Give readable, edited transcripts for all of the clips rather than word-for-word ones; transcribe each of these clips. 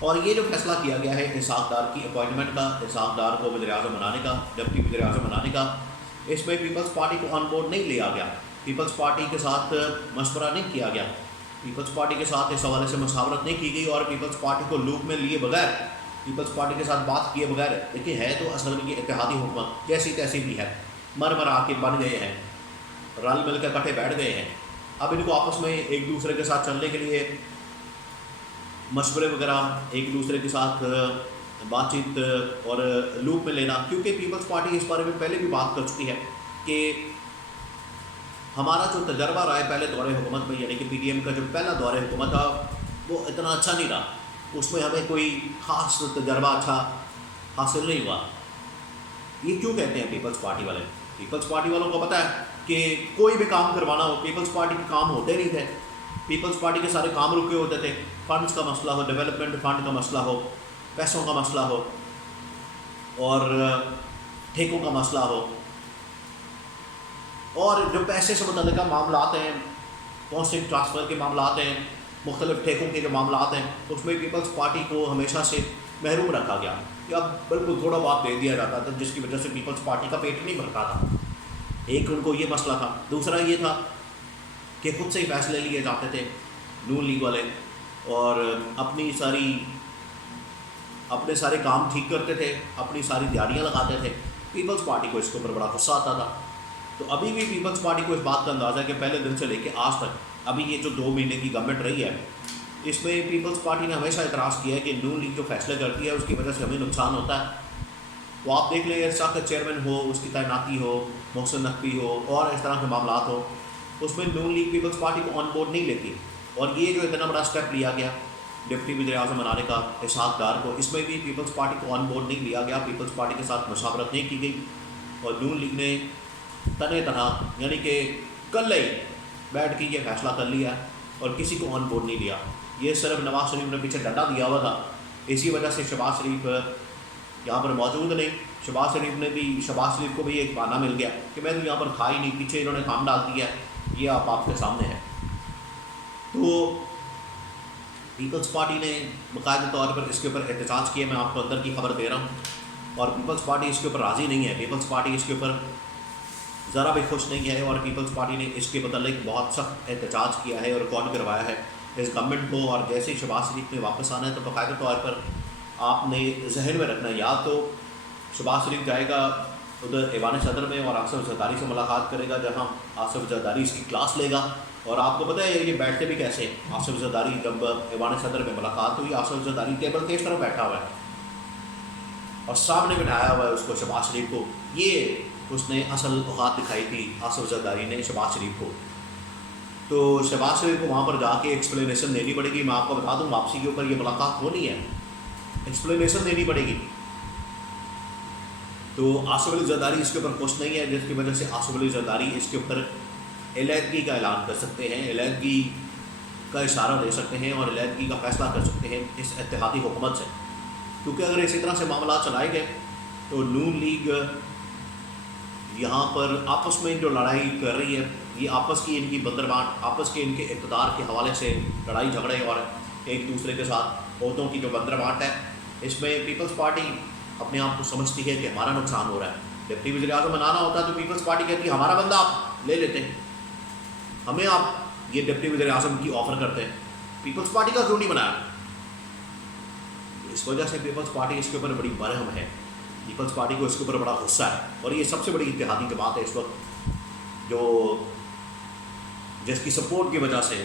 اور یہ جو فیصلہ کیا گیا ہے اسحاق ڈار کی اپوائنٹمنٹ کا، اسحاق ڈار کو وزیر اعظم بنانے کا، ڈپٹی وزیر اعظم بنانے کا، اس میں پیپلز پارٹی کو آن بورڈ نہیں لیا گیا، پیپلز پارٹی کے ساتھ مشورہ نہیں کیا گیا، پیپلز پارٹی کے ساتھ اس حوالے سے مشاورت نہیں کی گئی، اور پیپلز پارٹی کو لوپ میں لیے بغیر، پیپلز پارٹی کے ساتھ بات کیے بغیر، دیکھیے ہے تو اصل میں یہ اتحادی حکومت جیسی تیسی بھی ہے، مر آ کے بن گئے ہیں، رل مل کے کٹھے بیٹھ گئے ہیں، اب ان کو آپس میں ایک دوسرے کے ساتھ چلنے کے لیے مشورے وغیرہ، ایک دوسرے کے ساتھ بات چیت اور لوپ میں لینا، کیونکہ پیپلز پارٹی اس بارے میں پہلے بھی بات کر چکی ہے کہ ہمارا جو تجربہ رہا ہے پہلے دور حکومت میں، یعنی کہ پی ٹی ایم کا جو پہلا دور حکومت تھا وہ اتنا اچھا نہیں رہا، اس میں ہمیں کوئی خاص تجربہ اچھا حاصل نہیں ہوا۔ یہ کیوں کہتے ہیں پیپلز پارٹی والے؟ پیپلز پارٹی والوں کو پتہ ہے کہ کوئی بھی کام کروانا ہو، پیپلز پارٹی کے کام ہوتے نہیں تھے، پیپلز پارٹی کے سارے کام رکے ہوتے تھے، فنڈز کا مسئلہ ہو، ڈیولپمنٹ فنڈ کا مسئلہ ہو، پیسوں کا مسئلہ ہو، اور ٹھیکوں کا مسئلہ ہو، اور جو پیسے سے متعلقہ معاملات ہیں، پونسنگ ٹرانسفر کے معاملات ہیں، مختلف ٹھیکوں کے جو معاملات ہیں، اس میں پیپلز پارٹی کو ہمیشہ سے محروم رکھا گیا، یا بالکل تھوڑا بہت دے دیا جاتا تھا، جس کی وجہ سے پیپلز پارٹی کا پیٹ نہیں بھرتا تھا۔ ایک ان کو یہ مسئلہ تھا، دوسرا یہ تھا کہ خود سے ہی فیصلے لیے جاتے تھے نون لیگ والے، اور اپنے سارے کام ٹھیک کرتے تھے، اپنی ساری دیاریاں لگاتے تھے۔ پیپلز پارٹی کو اس کے اوپر بڑا غصہ آتا تھا۔ تو ابھی بھی پیپلز پارٹی کو اس بات کا اندازہ ہے کہ پہلے دن سے لے کے آج تک، ابھی یہ جو 2 مہینے کی گورنمنٹ رہی ہے، اس میں پیپلز پارٹی نے ہمیشہ اعتراض کیا ہے کہ نون لیگ جو فیصلے کرتی ہے اس کی وجہ سے ہمیں نقصان ہوتا ہے۔ تو آپ دیکھ لیں ارشاد کا چیئرمین ہو، اس کی تعیناتی ہو، محسن نقوی ہو، اور اس طرح کے معاملات ہو، اس میں نون لیگ پیپلز پارٹی کو آن بورڈ نہیں لیتی، اور یہ جو اتنا بڑا اسٹیپ لیا گیا ڈپٹی وزیر اعظم بنانے کا اسحاق ڈار کو، اس میں بھی پیپلز پارٹی کو آن بورڈ نہیں لیا گیا، پیپلز پارٹی کے ساتھ مشاورت نہیں کی گئی، اور نون لیگ نے تنے تنہا، یعنی کہ کل ہی بیٹھ کے یہ فیصلہ کر لیا اور کسی کو آن بورڈ نہیں لیا۔ یہ صرف نواز شریف نے پیچھے ڈنڈا دیا ہوا تھا، اسی وجہ سے شہباز شریف یہاں پر موجود نہیں۔ شہباز شریف کو بھی ایک بہانہ مل گیا کہ میں تو یہاں پر تھا ہی نہیں، پیچھے انہوں نے کام ڈال دیا ہے، یہ آپ کے سامنے ہے۔ تو پیپلز پارٹی نے باقاعدہ طور پر اس کے اوپر احتجاج کیا، میں آپ کو اندر کی خبر دے رہا ہوں، اور پیپلز پارٹی اس کے اوپر راضی نہیں ہے، پیپلز پارٹی اس کے اوپر ذرا بھی خوش نہیں ہے، اور پیپلز پارٹی نے اس کے متعلق بہت سخت احتجاج کیا ہے اور ریکارڈ کروایا ہے اس گورنمنٹ کو۔ اور جیسے ہی شہباز شریف نے واپس آنا ہے تو باقاعدہ طور پر آپ نے ذہن میں رکھنا ہے، یا تو شہباز شریف جائے گا ادھر ایوان صدر میں اور آصف زرداری سے ملاقات کرے گا، جہاں آصف زرداری اس کی کلاس لے گا، اور آپ کو پتہ ہے یہ بیٹھتے بھی کیسے ہیں۔ آصف زرداری جب ایوان صدر میں ملاقات ہوئی، آصف زرداری ٹیبل کے اس طرح بیٹھا ہوا ہے اور سامنے بٹھایا ہوا ہے اس کو شہباز شریف کو، یہ اس نے اصل اوقات دکھائی تھی آصف زرداری نے شہباز شریف کو۔ تو شہباز شریف کو وہاں پر جا کے ایکسپلینیشن دینی پڑے گی، میں آپ کو بتا دوں واپسی کے اوپر یہ ملاقات ہونی ہے، ایکسپلینیشن دینی پڑے گی۔ تو آصف علی زرداری اس کے اوپر خوش نہیں ہے، جس کی وجہ سے آصف علی زرداری اس کے اوپر علیحدگی کا اعلان کر سکتے ہیں، علیحدگی کا اشارہ دے سکتے ہیں، اور علیحدگی کا فیصلہ کر سکتے ہیں اس اتحادی حکومت سے، کیونکہ اگر اسی طرح سے معاملات چلائے گئے تو نون لیگ یہاں پر آپس میں جو لڑائی کر رہی ہے، یہ آپس کی ان کی بندربانٹ، آپس کے ان کے اقتدار کے حوالے سے لڑائی جھگڑے اور ایک دوسرے کے ساتھ عہدوں کی جو بندربانٹ ہے، اس میں پیپلز پارٹی اپنے آپ کو سمجھتی ہے کہ ہمارا نقصان ہو رہا ہے۔ ڈپٹی وزیر اعظم بنانا ہوتا ہے تو پیپلز پارٹی کہتی ہے ہمارا بندہ آپ لے لیتے ہیں، ہمیں آپ یہ ڈپٹی وزیر اعظم کی آفر کرتے ہیں، پیپلز پارٹی کا کیوں نہیں بنایا؟ اس وجہ سے پیپلز پارٹی اس کے اوپر بڑی برہم ہے، پیپلز پارٹی کو اس کے اوپر بڑا غصہ ہے، اور یہ سب سے بڑی اتحادی جماعت ہے اس وقت، جس کی سپورٹ کی وجہ سے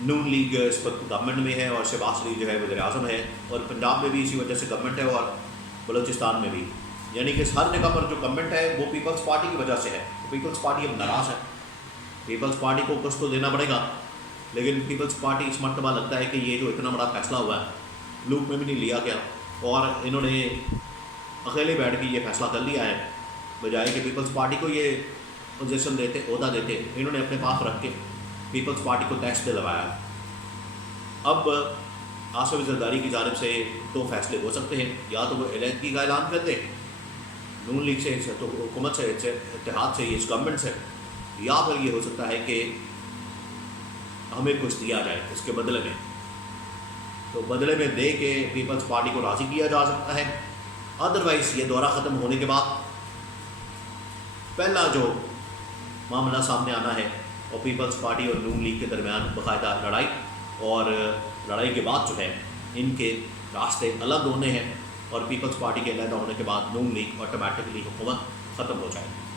نون لیگ اس وقت گورنمنٹ میں ہے، اور شہباز شریف جو ہے وزیر اعظم ہے، اور پنجاب میں بھی اسی وجہ سے گورنمنٹ ہے، اور بلوچستان میں بھی، یعنی کہ ہر جگہ پر جو گورنمنٹ ہے وہ پیپلز پارٹی کی وجہ سے ہے۔ پیپلز پارٹی اب ناراض ہے، پیپلز پارٹی کو کچھ تو دینا پڑے گا، لیکن پیپلز پارٹی اس مرتبہ لگتا ہے کہ یہ جو اتنا بڑا فیصلہ ہوا ہے لوپ میں بھی نہیں لیا گیا، اور انہوں نے اکیلے بیٹھ کے یہ فیصلہ کر لیا ہے، بجائے کہ پیپلز پارٹی کو یہ پوزیشن دیتے، عہدہ دیتے، انہوں نے اپنے پاس رکھ کے پیپلز پارٹی کو ٹیکس دلوایا۔ اب آصف زرداری کی جانب سے 2 فیصلے ہو سکتے ہیں، یا تو وہ علیحدگی کا اعلان کر دے نون لیگ سے، تو حکومت سے، اتحاد سے، اس گورنمنٹ سے، یا پھر یہ ہو سکتا ہے کہ ہمیں کچھ دیا جائے اس کے بدلے میں۔ تو بدلے میں دے کے پیپلز پارٹی کو راضی کیا جا سکتا ہے. ادروائز یہ دورہ ختم ہونے کے بعد پہلا جو معاملہ سامنے آنا ہے اور پیپلز پارٹی اور نون لیگ کے درمیان باقاعدہ لڑائی، اور لڑائی کے بعد جو ہے ان کے راستے الگ ہونے ہیں، اور پیپلز پارٹی کے علیحدہ ہونے کے بعد نون لیگ آٹومیٹکلی حکومت ختم ہو جائے گی.